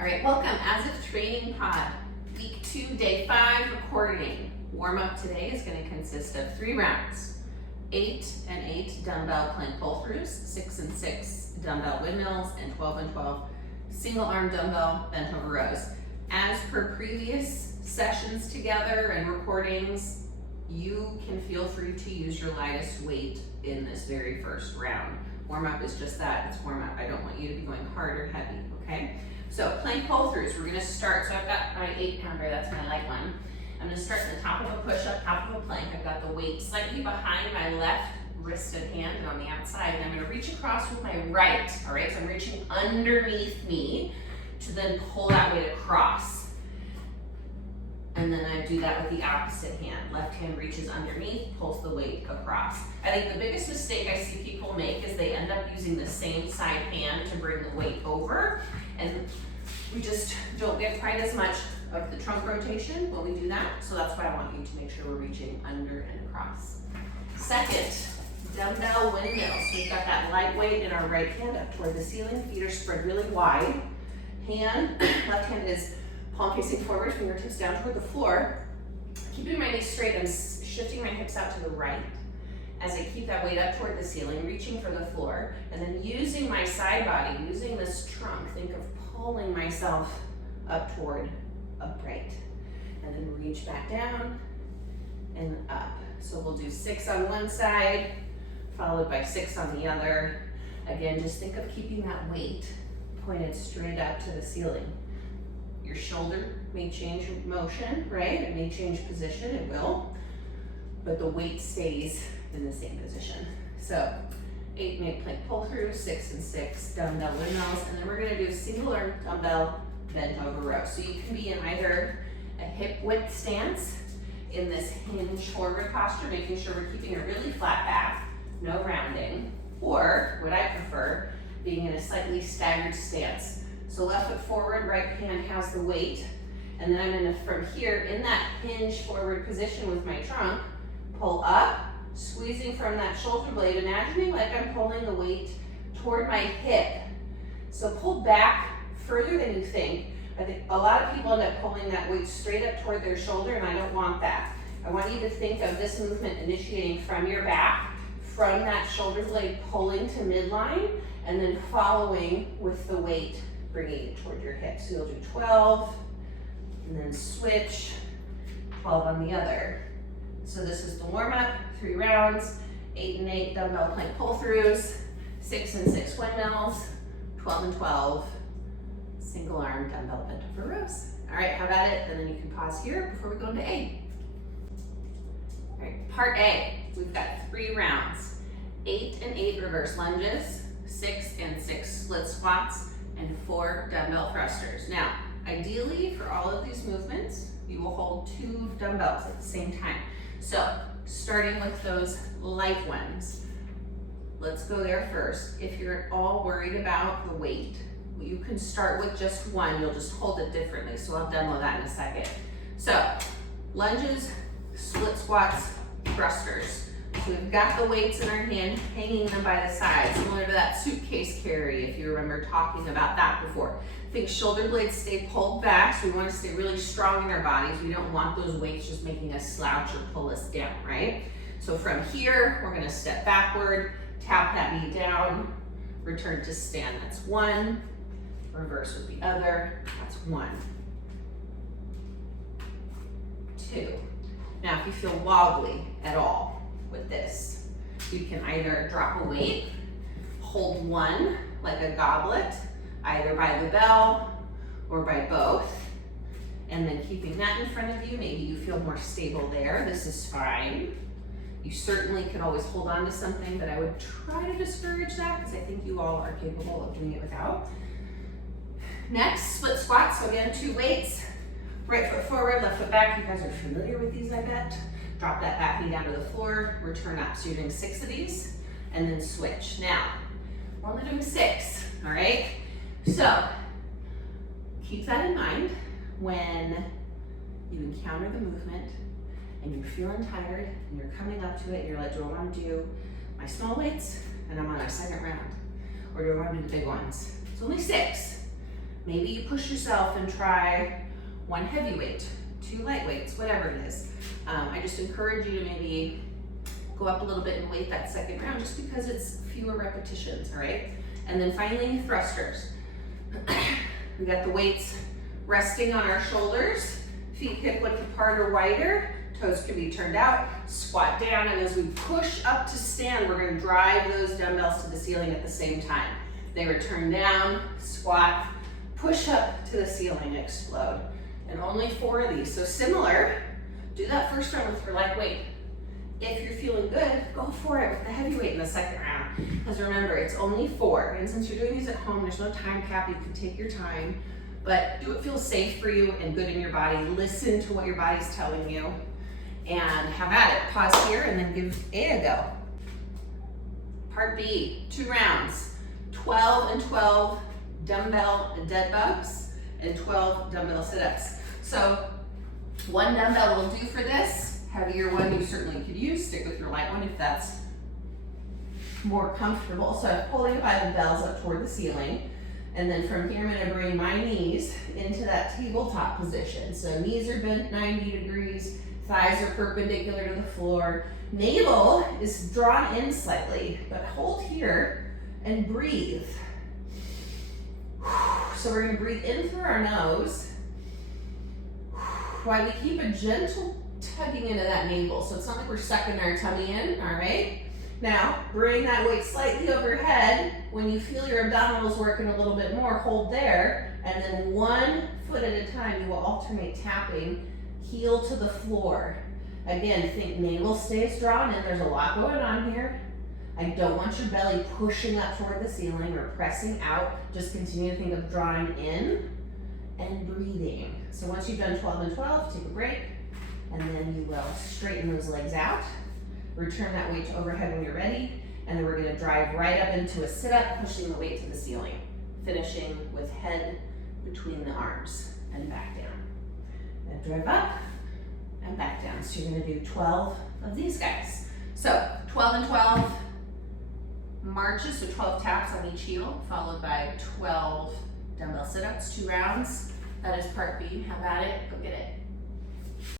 All right, welcome. As of Training Pod, week 2, day 5 recording. Warm up today is going to consist of 3 rounds. 8 and 8 dumbbell plank pull-throughs, 6 and 6 dumbbell windmills, and 12 and 12 single arm dumbbell bent over rows. As per previous sessions together and recordings, you can feel free to use your lightest weight in this very first round. Warm up is just that, it's warm up. I don't want you to be going hard or heavy, okay? So plank pull-throughs, we're gonna start. So I've got my 8-pounder, that's my light one. I'm gonna start at the top of a push-up, top of a plank. I've got the weight slightly behind my left wristed hand and on the outside, and I'm gonna reach across with my right, all right? So I'm reaching underneath me to then pull that weight across. And then I do that with the opposite hand. Left hand reaches underneath, pulls the weight across. I think the biggest mistake I see people make is they end up using the same side hand to bring the weight over, and we just don't get quite as much of the trunk rotation when we do that. So that's why I want you to make sure we're reaching under and across. Second, dumbbell windmills. We've got that light weight in our right hand up toward the ceiling. Feet are spread really wide. Left hand is palm facing forward, fingertips down toward the floor. Keeping my knees straight, I'm shifting my hips out to the right as I keep that weight up toward the ceiling, reaching for the floor, and then using my side body, using this trunk, think of pulling myself up toward upright. And then reach back down and up. So we'll do 6 on one side, followed by 6 on the other. Again, just think of keeping that weight pointed straight up to the ceiling. Your shoulder may change motion, right? It may change position, it will, but the weight stays in the same position. So 8 and 8 plank pull-through, 6 and 6 dumbbell windmills, and then we're gonna do single arm dumbbell bent over row. So you can be in either a hip width stance, in this hinge forward posture, making sure we're keeping a really flat back, no rounding, or what I prefer, being in a slightly staggered stance. So left foot forward, right hand has the weight, and then I'm from here in that hinge forward position with my trunk, pull up, squeezing from that shoulder blade, imagining like I'm pulling the weight toward my hip. So pull back further than you think. I think a lot of people end up pulling that weight straight up toward their shoulder, and I don't want that. I want you to think of this movement initiating from your back, from that shoulder blade pulling to midline, and then following with the weight bringing it toward your hips. So you'll do 12, and then switch, 12 on the other. So this is the warm up, 3 rounds, 8 and 8 dumbbell plank pull-throughs, 6 and 6 windmills, 12 and 12 single arm dumbbell bent over rows. All right, have at it, and then you can pause here before we go into A. All right, part A, we've got 3 rounds, 8 and 8 reverse lunges, 6 and 6 split squats, and 4 dumbbell thrusters. Now, ideally for all of these movements, you will hold 2 dumbbells at the same time. So, starting with those light ones, let's go there first. If you're at all worried about the weight, you can start with just 1, you'll just hold it differently, so I'll demo that in a second. So, lunges, split squats, thrusters. So we've got the weights in our hand, hanging them by the side, similar to that suitcase carry, if you remember talking about that before. Think shoulder blades stay pulled back, so we want to stay really strong in our bodies. We don't want those weights just making us slouch or pull us down, right? So from here, we're going to step backward, tap that knee down, return to stand. That's 1. Reverse with the other. That's 1. 2. Now, if you feel wobbly at all with this, you can either drop a weight, hold 1 like a goblet, either by the bell or by both, and then keeping that in front of you. Maybe you feel more stable there. This is fine. You certainly can always hold on to something, but I would try to discourage that because I think you all are capable of doing it without. Next, split squats. So again, 2 weights, right foot forward, left foot back. You guys are familiar with these, I bet. Drop that back knee down to the floor, return up. So you're doing 6 of these, and then switch. Now, we're only doing 6, all right? So, keep that in mind when you encounter the movement and you're feeling tired and you're coming up to it and you're like, do I want to do my small weights and I'm on my second round? Or do I want to do the big ones? It's only 6. Maybe you push yourself and try 1 heavy weight, 2 light weights, whatever it is. I just encourage you to maybe go up a little bit in weight that second round just because it's fewer repetitions, all right? And then finally, thrusters. We got the weights resting on our shoulders, feet hip width apart or wider, toes can be turned out, squat down, and as we push up to stand, we're gonna drive those dumbbells to the ceiling at the same time. They return down, squat, push up to the ceiling, explode. And only 4 of these, so similar. Do that first round with your light weight. If you're feeling good, go for it with the heavy weight in the second round. Because remember, it's only 4. And since you're doing these at home, there's no time cap, you can take your time. But do it feel safe for you and good in your body. Listen to what your body's telling you. And have at it. Pause here and then give A a go. Part B, 2 rounds. 12 and 12 dumbbell dead bugs and 12 dumbbell sit-ups. So 1 dumbbell will do for this. Heavier one you certainly could use. Stick with your light one if that's more comfortable. So I'm pulling by the bells up toward the ceiling. And then from here, I'm gonna bring my knees into that tabletop position. So knees are bent 90 degrees, thighs are perpendicular to the floor. Navel is drawn in slightly, but hold here and breathe. So we're gonna breathe in through our nose while we keep a gentle tugging into that navel. So it's not like we're sucking our tummy in, all right? Now, bring that weight slightly overhead. When you feel your abdominals working a little bit more, hold there, and then 1 foot at a time, you will alternate tapping, heel to the floor. Again, think navel stays drawn in. There's a lot going on here. I don't want your belly pushing up toward the ceiling or pressing out. Just continue to think of drawing in and breathing. So once you've done 12 and 12, take a break, and then you will straighten those legs out. Return that weight to overhead when you're ready, and then we're gonna drive right up into a sit-up, pushing the weight to the ceiling, finishing with head between the arms and back down. And drive up and back down. So you're gonna do 12 of these guys. So 12 and 12 marches, so 12 taps on each heel, followed by 12 dumbbell sit-ups, 2 rounds. That is part B. Have at it. Go get it.